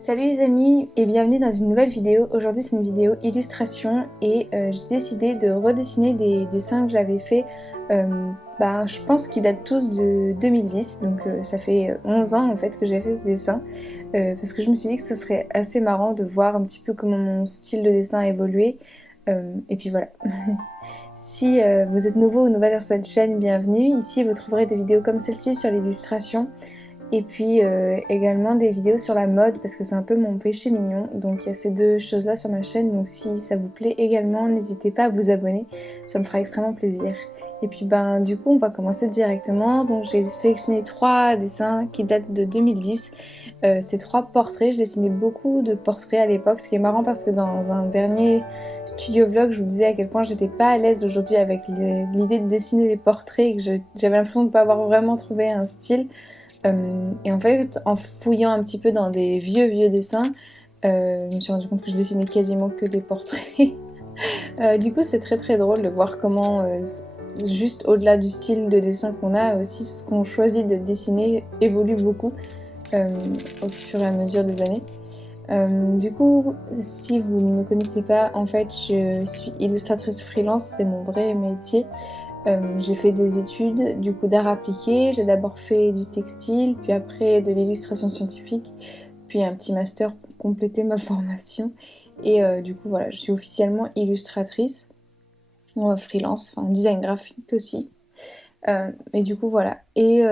Salut les amis et bienvenue dans une nouvelle vidéo. Aujourd'hui c'est une vidéo illustration et j'ai décidé de redessiner des dessins que j'avais fait, je pense qu'ils datent tous de 2010, donc ça fait 11 ans en fait que j'ai fait ce dessin, parce que je me suis dit que ce serait assez marrant de voir un petit peu comment mon style de dessin a évolué, et puis voilà. Si vous êtes nouveau ou nouvelle sur cette chaîne, bienvenue. Ici vous trouverez des vidéos comme celle-ci sur l'illustration. Et puis également des vidéos sur la mode parce que c'est un peu mon péché mignon. Donc il y a ces deux choses là sur ma chaîne. Donc si ça vous plaît également, n'hésitez pas à vous abonner. Ça me fera extrêmement plaisir. Et puis du coup on va commencer directement. Donc j'ai sélectionné 3 dessins qui datent de 2010. Ces 3 portraits, je dessinais beaucoup de portraits à l'époque. Ce qui est marrant parce que dans un dernier studio vlog, je vous disais à quel point j'étais pas à l'aise aujourd'hui avec l'idée de dessiner des portraits et que j'avais l'impression de ne pas avoir vraiment trouvé un style. Et en fait, en fouillant un petit peu dans des vieux dessins, je me suis rendu compte que je dessinais quasiment que des portraits. Du coup, c'est très drôle de voir comment, juste au-delà du style de dessin qu'on a, aussi ce qu'on choisit de dessiner évolue beaucoup au fur et à mesure des années. Du coup, si vous ne me connaissez pas, en fait, je suis illustratrice freelance, c'est mon vrai métier. J'ai fait des études du coup d'art appliqué, j'ai d'abord fait du textile, puis après de l'illustration scientifique, puis un petit master pour compléter ma formation. Et du coup voilà, je suis officiellement illustratrice, freelance, enfin design graphique aussi. Et du coup voilà. Et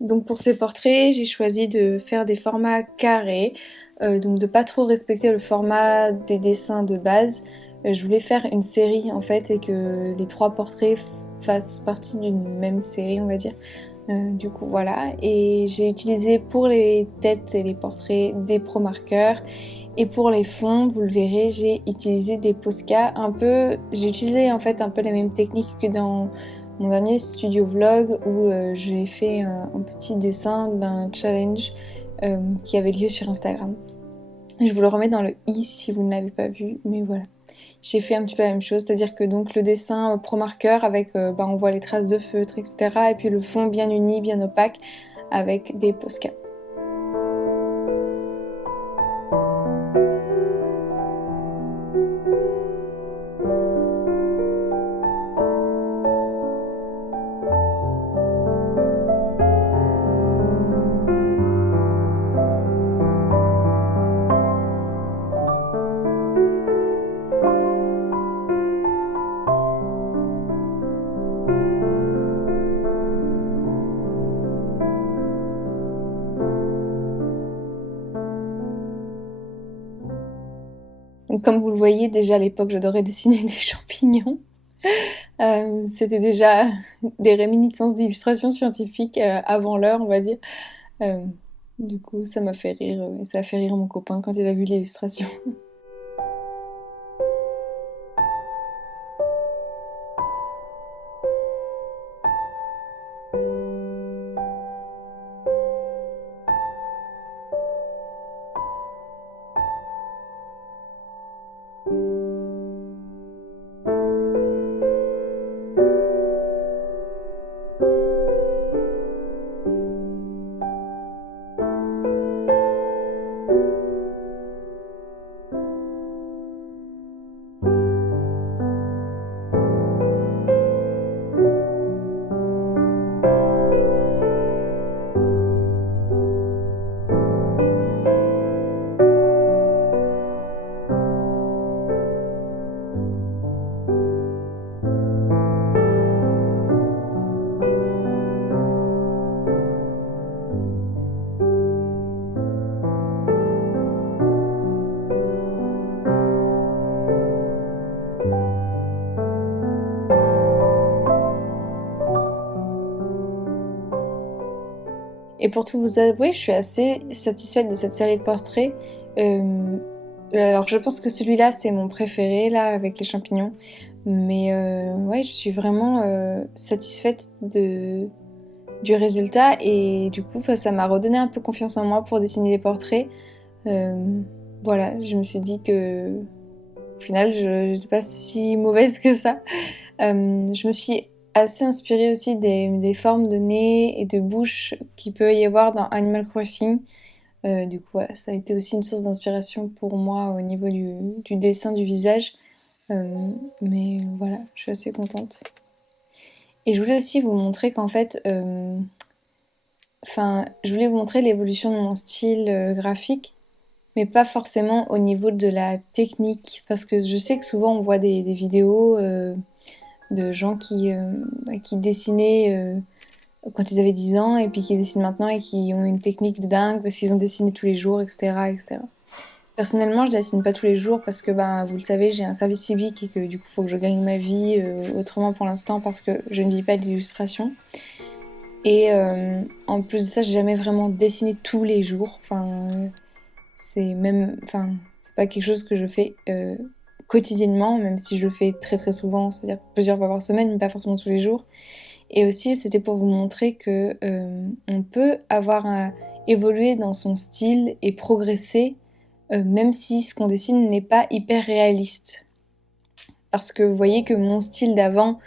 donc pour ces portraits, j'ai choisi de faire des formats carrés, donc de pas trop respecter le format des dessins de base. Je voulais faire une série en fait et que les 3 portraits fassent partie d'une même série, on va dire. Du coup voilà, et j'ai utilisé pour les têtes et les portraits des pro marqueurs, et pour les fonds, vous le verrez, j'ai utilisé des Posca j'ai utilisé en fait un peu les mêmes techniques que dans mon dernier studio vlog où j'ai fait un petit dessin d'un challenge qui avait lieu sur Instagram. Je vous le remets dans le i si vous ne l'avez pas vu, mais voilà. J'ai fait un petit peu la même chose, c'est-à-dire que donc le dessin pro marqueur avec, on voit les traces de feutre, etc. Et puis le fond bien uni, bien opaque, avec des Posca. Donc, comme vous le voyez, déjà à l'époque, j'adorais dessiner des champignons. C'était déjà des réminiscences d'illustrations scientifiques avant l'heure, on va dire. Euh, du coup, ça m'a fait rire, et ça a fait rire mon copain quand il a vu l'illustration. Et pour tout vous avouer, je suis assez satisfaite de cette série de portraits. Alors je pense que celui-là c'est mon préféré, là avec les champignons. Mais ouais, je suis vraiment satisfaite du résultat, et du coup ça m'a redonné un peu confiance en moi pour dessiner des portraits. Voilà, je me suis dit que au final je n'étais pas si mauvaise que ça. Je me suis assez inspirée aussi des formes de nez et de bouche qu'il peut y avoir dans Animal Crossing. Du coup, voilà, ça a été aussi une source d'inspiration pour moi au niveau du dessin du visage. Mais voilà, je suis assez contente. Et je voulais aussi vous montrer qu'en fait, je voulais vous montrer l'évolution de mon style graphique, mais pas forcément au niveau de la technique, parce que je sais que souvent on voit des vidéos de gens qui dessinaient quand ils avaient 10 ans et puis qui dessinent maintenant et qui ont une technique de dingue parce qu'ils ont dessiné tous les jours, etc., etc. Personnellement, je dessine pas tous les jours parce que, vous le savez, j'ai un service civique et que du coup, il faut que je gagne ma vie autrement pour l'instant parce que je ne vis pas de l'illustration. Et en plus de ça, j'ai jamais vraiment dessiné tous les jours. C'est pas quelque chose que je fais quotidiennement, même si je le fais très très souvent, c'est-à-dire plusieurs fois par semaine, mais pas forcément tous les jours. Et aussi, c'était pour vous montrer que on peut évoluer dans son style et progresser, même si ce qu'on dessine n'est pas hyper réaliste. Parce que vous voyez que mon style d'avant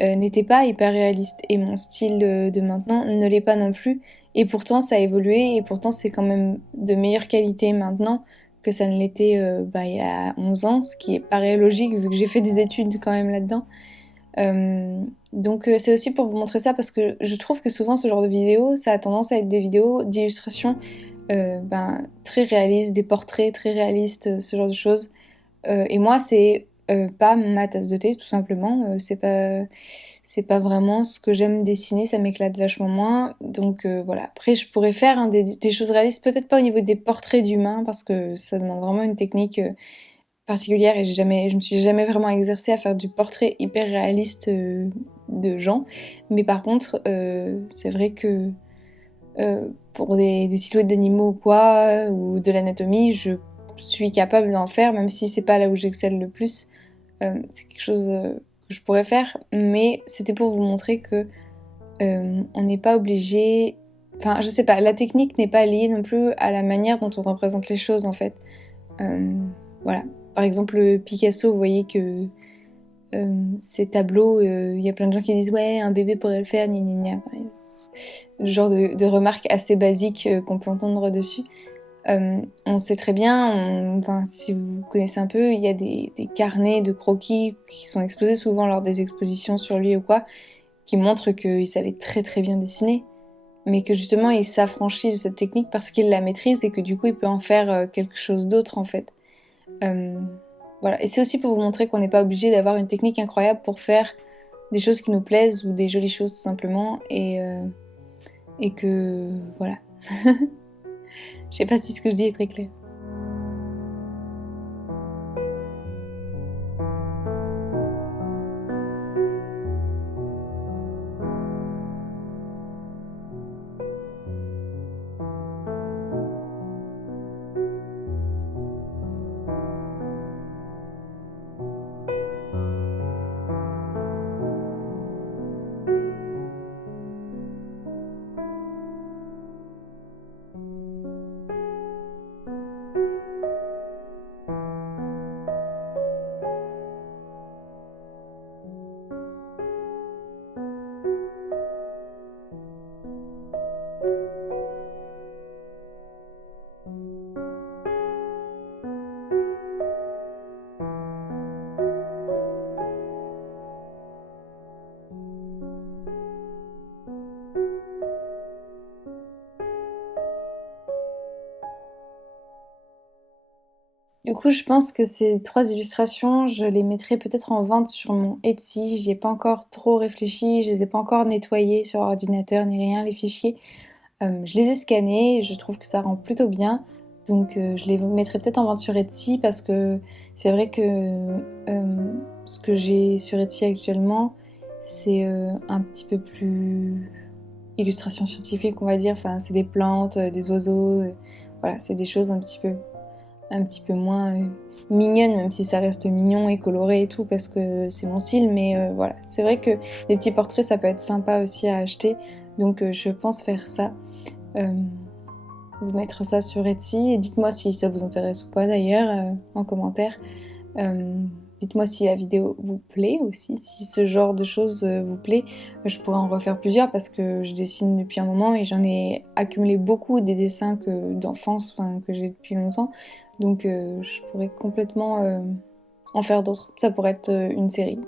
n'était pas hyper réaliste et mon style de maintenant ne l'est pas non plus. Et pourtant, ça a évolué et pourtant, c'est quand même de meilleure qualité maintenant que ça ne l'était il y a 11 ans, ce qui paraît logique vu que j'ai fait des études quand même là-dedans. Donc c'est aussi pour vous montrer ça parce que je trouve que souvent ce genre de vidéos, ça a tendance à être des vidéos d'illustration très réalistes, des portraits très réalistes, ce genre de choses. Et moi, c'est pas ma tasse de thé, tout simplement. C'est pas vraiment ce que j'aime dessiner, ça m'éclate vachement moins. Donc voilà. Après, je pourrais faire des choses réalistes, peut-être pas au niveau des portraits d'humains, parce que ça demande vraiment une technique particulière et je me suis jamais vraiment exercée à faire du portrait hyper réaliste de gens. Mais par contre, c'est vrai que pour des silhouettes d'animaux ou quoi, ou de l'anatomie, je suis capable d'en faire, même si c'est pas là où j'excelle le plus. C'est quelque chose que je pourrais faire, mais c'était pour vous montrer que on n'est pas obligé. Enfin, je sais pas, la technique n'est pas liée non plus à la manière dont on représente les choses en fait. Voilà. Par exemple, Picasso, vous voyez que ces tableaux, il y a plein de gens qui disent ouais, un bébé pourrait le faire, gna gna gna. Le genre de remarques assez basiques qu'on peut entendre dessus. On sait très bien, si vous connaissez un peu, il y a des carnets de croquis qui sont exposés souvent lors des expositions sur lui ou quoi, qui montrent qu'il savait très très bien dessiner, mais que justement il s'affranchit de cette technique parce qu'il la maîtrise et que du coup il peut en faire quelque chose d'autre en fait. Voilà. Et c'est aussi pour vous montrer qu'on n'est pas obligé d'avoir une technique incroyable pour faire des choses qui nous plaisent ou des jolies choses tout simplement, et que voilà. Je sais pas si ce que je dis est très clair. Du coup, je pense que ces 3 illustrations, je les mettrai peut-être en vente sur mon Etsy. J'y ai pas encore trop réfléchi, je les ai pas encore nettoyés sur ordinateur ni rien, les fichiers. Je les ai scannés, je trouve que ça rend plutôt bien. Donc je les mettrai peut-être en vente sur Etsy parce que c'est vrai que ce que j'ai sur Etsy actuellement, c'est un petit peu plus illustration scientifique, on va dire. Enfin, c'est des plantes, des oiseaux, voilà, c'est des choses un petit peu moins mignonne, même si ça reste mignon et coloré et tout, parce que c'est mon style, mais voilà. C'est vrai que des petits portraits, ça peut être sympa aussi à acheter, donc je pense faire ça. Vous mettre ça sur Etsy, et dites-moi si ça vous intéresse ou pas d'ailleurs, en commentaire. Dites-moi si la vidéo vous plaît aussi, si ce genre de choses vous plaît. Je pourrais en refaire plusieurs parce que je dessine depuis un moment et j'en ai accumulé beaucoup des dessins d'enfance, enfin, que j'ai depuis longtemps. Donc je pourrais complètement en faire d'autres. Ça pourrait être une série.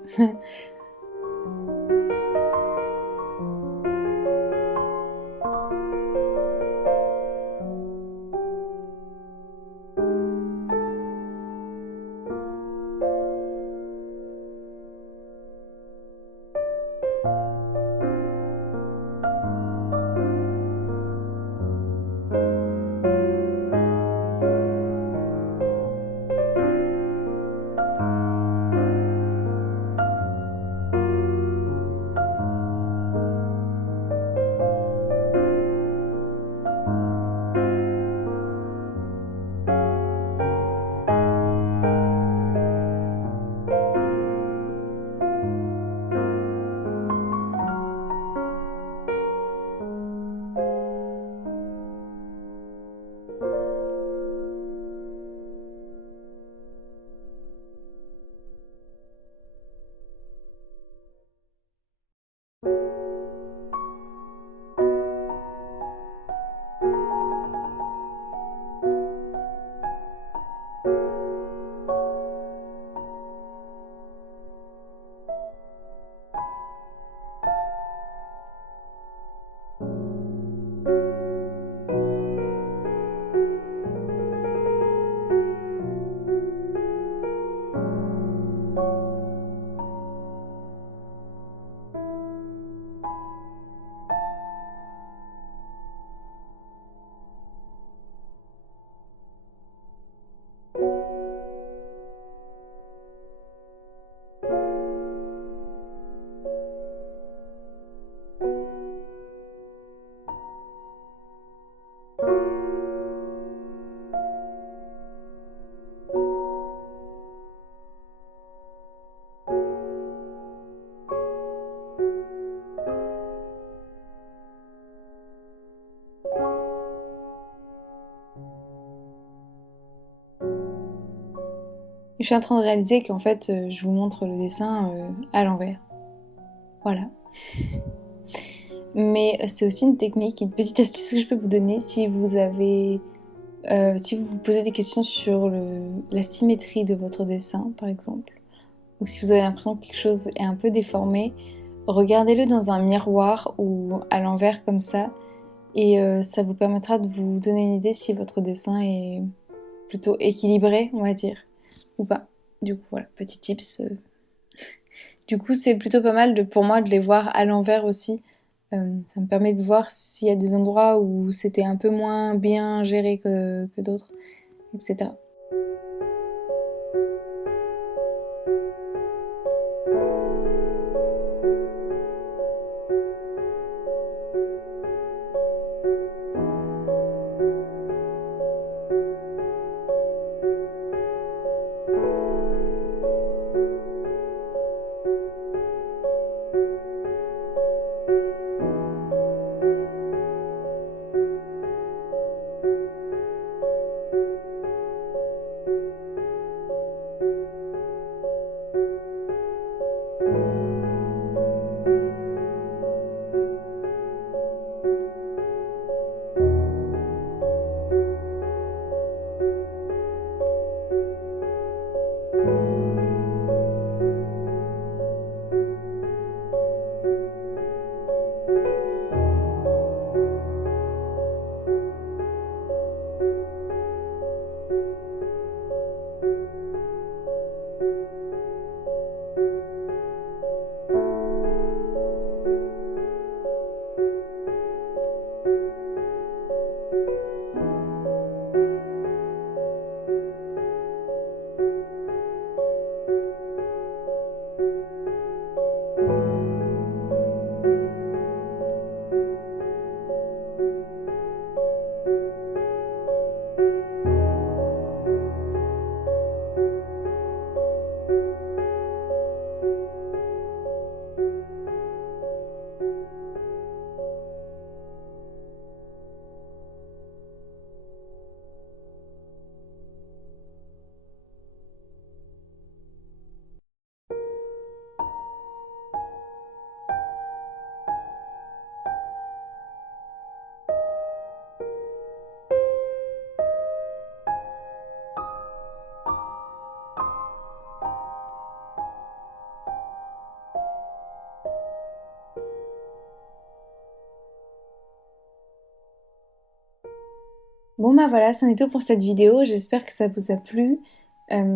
Je suis en train de réaliser qu'en fait, je vous montre le dessin à l'envers. Voilà. Mais c'est aussi une technique, une petite astuce que je peux vous donner si vous avez, si vous vous posez des questions sur la symétrie de votre dessin, par exemple, ou si vous avez l'impression que quelque chose est un peu déformé, regardez-le dans un miroir ou à l'envers comme ça, et ça vous permettra de vous donner une idée si votre dessin est plutôt équilibré, on va dire, ou pas. Du coup, voilà, petit tips. Du coup, c'est plutôt pas mal pour moi de les voir à l'envers aussi. Ça me permet de voir s'il y a des endroits où c'était un peu moins bien géré que d'autres, etc. Bon bah voilà, c'en est tout pour cette vidéo, j'espère que ça vous a plu.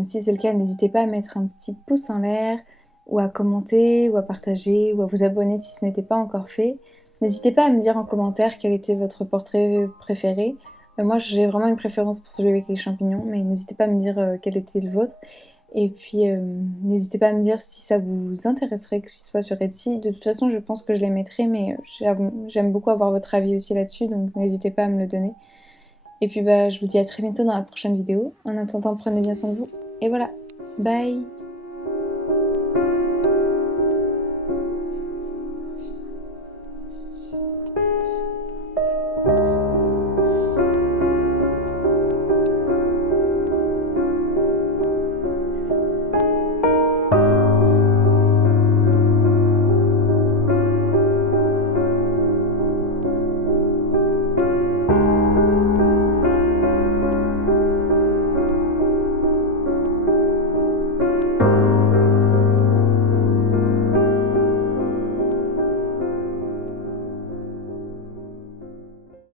Si c'est le cas, n'hésitez pas à mettre un petit pouce en l'air, ou à commenter, ou à partager, ou à vous abonner si ce n'était pas encore fait. N'hésitez pas à me dire en commentaire quel était votre portrait préféré. Moi j'ai vraiment une préférence pour celui avec les champignons, mais n'hésitez pas à me dire quel était le vôtre. Et puis n'hésitez pas à me dire si ça vous intéresserait que ce soit sur Etsy. De toute façon je pense que je les mettrai, mais j'aime beaucoup avoir votre avis aussi là-dessus, donc n'hésitez pas à me le donner. Et puis bah, je vous dis à très bientôt dans la prochaine vidéo. En attendant, prenez bien soin de vous. Et voilà, bye!